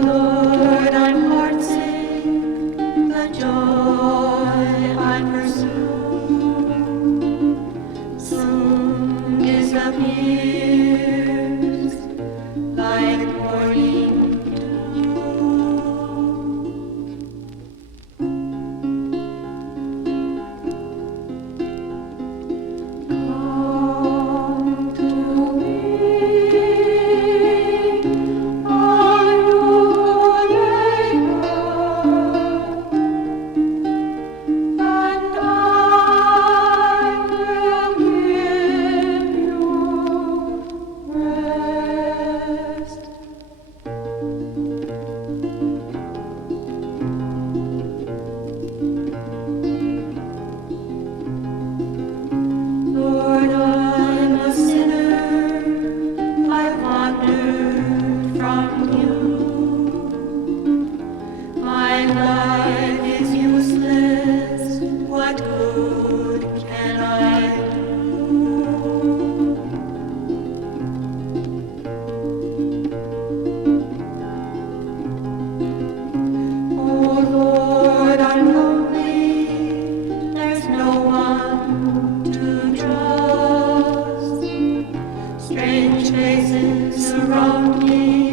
Lord, I'm heartsick, the joy I pursue soon disappears like morning Come to me, are you and I will give you rest. Lord, I'm a sinner, I've wandered from you. My life is useless, what good can I do? Oh Lord, I'm lonely, there's no one to trust. Strange faces surround me.